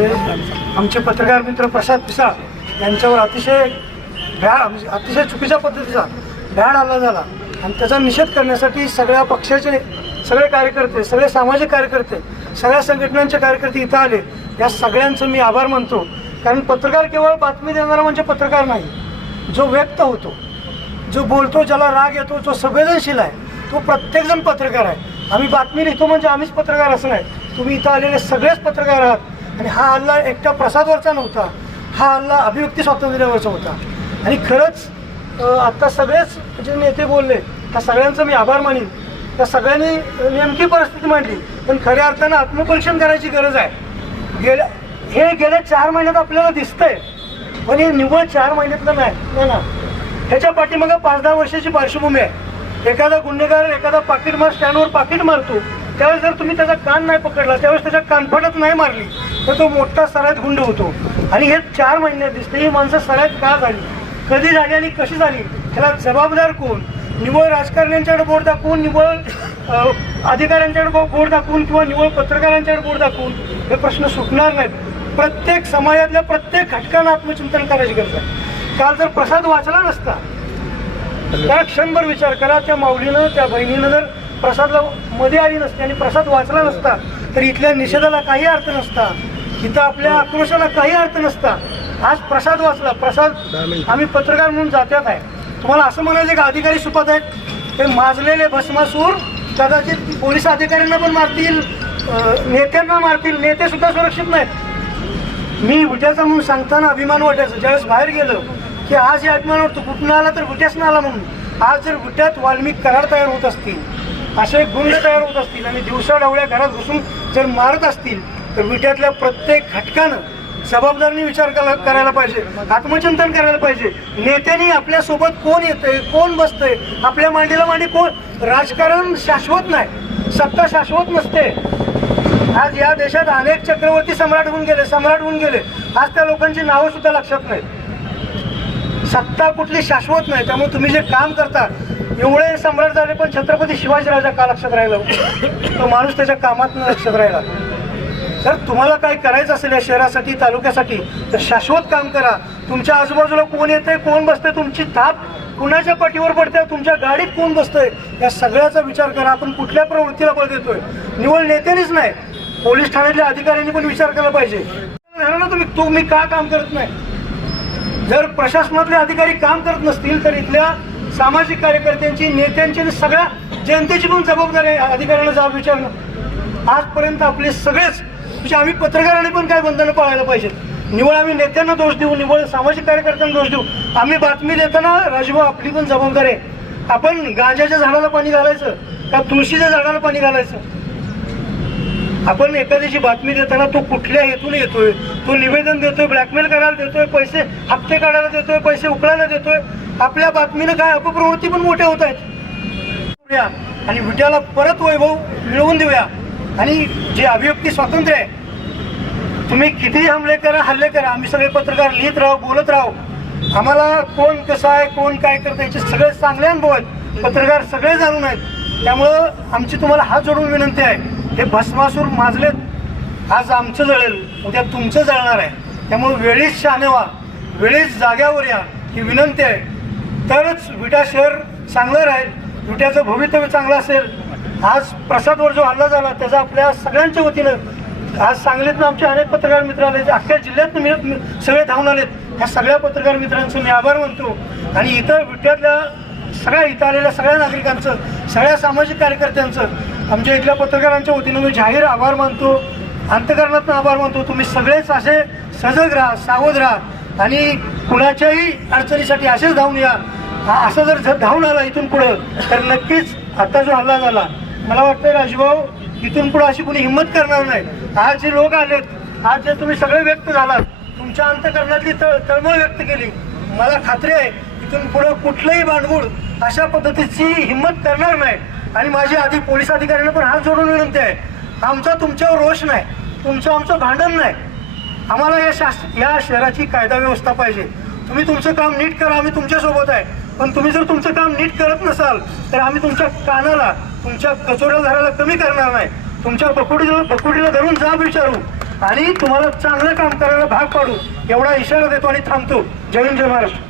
आमचे पत्रकार मित्र प्रसाद पिसा यांच्यावर अतिशय भ्याड म्हणजे अतिशय चुकीच्या पद्धतीचा भ्याड हल्ला झाला. आणि त्याचा निषेध करण्यासाठी सगळ्या पक्षाचे सगळे कार्यकर्ते सगळे सामाजिक कार्यकर्ते सगळ्या संघटनांचे कार्यकर्ते इथं आले. या सगळ्यांचं मी आभार मानतो. कारण पत्रकार केवळ बातमी देणारा म्हणजे पत्रकार नाही. जो व्यक्त होतो जो बोलतो ज्याला राग येतो जो संवेदनशील आहे तो प्रत्येकजण पत्रकार आहे. आम्ही बातमी लिहितो म्हणजे आम्हीच पत्रकार असं नाही तुम्ही इथं आलेले सगळेच पत्रकार आहात. आणि हा हल्ला एकट्या प्रसादवरचा नव्हता. हा हल्ला अभिव्यक्ती स्वातंत्र्यावरचा होता. आणि खरंच आत्ता आता सगळेच जे नेते बोलले त्या सगळ्यांचं मी आभार मानीन. त्या सगळ्यांनी नेमकी परिस्थिती मांडली पण खऱ्या अर्थानं आत्मपरीक्षण करायची गरज आहे. गेल्या हे गेल्या चार महिन्यात आपल्याला दिसतंय पण हे निव्वळ चार महिन्यातलं नाही नाही ना. ह्याच्या पाठीमागं पाच दहा वर्षाची पार्श्वभूमी आहे. एखादा गुन्हेगार एखादा पाकिट मार स्टँडवर पाकिट मारतो त्यावेळेस जर तुम्ही त्याचा कान नाही पकडला त्यावेळेस त्याच्या कानफडत नाही मारली तर तो मोठा सराईत गुंड होतो. आणि हे चार महिन्यात दिसते ही माणसं सराईत का झाली? कधी झाली आणि कशी झाली? ह्याला जबाबदार कोण? निव्वळ राजकारण्यांच्याकडे बोट दाखवून निव्वळ अ, अधिकाऱ्यांच्याकडे बोट दाखवून किंवा निव्वळ पत्रकारांच्याकडे बोट दाखवून हे प्रश्न सुटणार नाहीत. प्रत्येक समाजातल्या प्रत्येक घटकांना आत्मचिंतन करायची गरज आहे. काल जर प्रसाद वाचला नसता त्या क्षणभर विचार करा त्या माऊलीनं त्या बहिणीनं जर प्रसादला मध्ये आली नसती आणि प्रसाद वाचला नसता तर इथल्या निषेधाला काही अर्थ नसता. इथं आपल्या आक्रोशाला काही अर्थ नसता. आज प्रसाद वाचला. प्रसाद आम्ही पत्रकार म्हणून जात्यात आहे. तुम्हाला असं म्हणायचं का अधिकारी सुपात आहेत. ते माजलेले भस्मासूर कदाचित पोलीस अधिकाऱ्यांना पण मारतील नेत्यांना मारतील. नेते सुद्धा सुरक्षित नाहीत. मी विट्याचा म्हणून सांगताना अभिमान वाटायचं. ज्यावेळेस बाहेर गेलो की आज या अभिमान वाटतो कुठून आला तर विट्यासनं आला म्हणून. आज जर विट्यात वाल्मिक करार तयार होत असतील असे गुंड तयार होत असतील आणि दिवसा डावळ्या घरात घुसून जर मारत असतील तर विट्यातल्या प्रत्येक घटकानं जबाबदारीने विचार करा- करायला पाहिजे आत्मचिंतन करायला पाहिजे. नेत्यांनी आपल्यासोबत कोण येतंय कोण बसतंय आपल्या मांडीला मांडी कोण राजकारण शाश्वत नाही सत्ता शाश्वत नसते. आज या देशात अनेक चक्रवर्ती सम्राट होऊन गेले सम्राट होऊन गेले. आज त्या लोकांची नावं सुद्धा लक्षात नाहीत. सत्ता कुठली शाश्वत नाही त्यामुळे तुम्ही जे काम करता एवढे सम्राट झाले पण छत्रपती शिवाजीराजा का लक्षात राहिला? तो माणूस त्याच्या कामात लक्षात राहिला. जर तुम्हाला काय करायचं असेल या शहरासाठी तालुक्यासाठी? तर शाश्वत काम करा. तुमच्या आजूबाजूला कोण येतंय कोण बसतंय तुमची थाप कुणाच्या पाठीवर पडते तुमच्या गाडीत कोण बसतंय या सगळ्याचा विचार करा. आपण कुठल्या प्रवृत्तीला बळ देतोय? निवड नेत्यानेच नाही पोलीस ठाण्यातल्या अधिकाऱ्यांनी पण विचार केला पाहिजे. झालं ना तुम्ही तुम्ही का काम करत नाही? जर प्रशासनातले अधिकारी काम करत नसतील तर इथल्या सामाजिक कार्यकर्त्यांची नेत्यांची आणि सगळ्या जनतेची पण जबाबदारी आहे. अधिकाऱ्यांना जाब विचारणं. आजपर्यंत आपले सगळेच म्हणजे आम्ही पत्रकारांनी पण काय बंधनं पाळायला पाहिजेत निवळ आम्ही नेत्यांना दोष देऊ निवळ सामाजिक कार्यकर्त्यांना दोष देऊ. आम्ही बातमी देताना राजभाऊ आपली पण जबाबदारी आहे. आपण गांजाच्या झाडाला पाणी घालायचं का तुळशीच्या झाडाला पाणी घालायचं? आपण एखाद्याची बातमी देताना तो कुठल्या हेतून येतोय? तो निवेदन देतोय ब्लॅकमेल करायला देतोय पैसे हप्ते काढायला देतोय पैसे उकळायला देतोय. आपल्या बातमीनं काय अपप्रवृत्ती पण मोठ्या होत आहेत. आणि विट्याला परत वैभव मिळवून देऊया. आणि जे अभिव्यक्ती स्वातंत्र्य आहे तुम्ही कितीही हमले करा हल्ले करा आम्ही सगळे पत्रकार लिहित राहू बोलत राहू. आम्हाला कोण कसं आहे कोण काय करतं याचे सगळे चांगले अनुभव आहेत. पत्रकार सगळे जाणून आहेत. त्यामुळं आमची तुम्हाला हात जोडून विनंती आहे हे भस्मासूर माजलेत. आज आमचं जळेल उद्या तुमचं जळणार आहे. त्यामुळे वेळीच शहाणे व्हा वेळीच जाग्यावर या ही विनंती आहे. तरच विटा शहर चांगलं राहील विट्याचं भवितव्य चांगलं असेल. आज प्रसादवर जो हल्ला झाला त्याचा आपल्या सगळ्यांच्या वतीनं आज सांगलीतनं आमचे अनेक पत्रकार मित्र आले अख्ख्या जिल्ह्यातनं मी सगळे धावून आलेत. ह्या सगळ्या पत्रकार मित्रांचं मी आभार मानतो. आणि इतर विट्यातल्या सगळ्या इथं आलेल्या सगळ्या नागरिकांचं सगळ्या सामाजिक कार्यकर्त्यांचं आमच्या इथल्या पत्रकारांच्या वतीनं मी जाहीर आभार मानतो. अंतकरणातनं आभार मानतो. तुम्ही सगळेच असे सजग राहा सावध राहा आणि कुणाच्याही अडचणीसाठी असेच धावून या. असं जर ध- धावून आला इथून पुढं तर नक्कीच आता जो हल्ला झाला मला वाटतं राजूभाऊ इथून पुढे अशी कुणी हिंमत करणार नाही. आज जे लोक आलेत आज जे तुम्ही सगळे व्यक्त झालात तुमच्या अंतकरणातली तळ तळमळ व्यक्त केली. मला खात्री आहे इथून पुढं कुठलंही भांडवूळ अशा पद्धतीची हिंमत करणार नाही. आणि माझी आधी पोलीस अधिकाऱ्यांना पण हात जोडून विनंती आहे आमचा तुमच्यावर रोष नाही तुमचं आमचं भांडण नाही. आम्हाला या शास या शहराची कायदा व्यवस्था पाहिजे. तुम्ही तुमचं काम नीट करा आम्ही तुमच्यासोबत आहे. पण तुम्ही जर तुमचं काम नीट करत नसाल तर आम्ही तुमच्या कानाला तुमच्या कचोऱ्या धरायला कमी करणार नाही. तुमच्या बकुडीला बकुडीला धरून जाब विचारू आणि तुम्हाला चांगलं काम करायला भाग पाडू. एवढा इशारा देतो आणि थांबतो. जय हिंद जय महाराष्ट्र.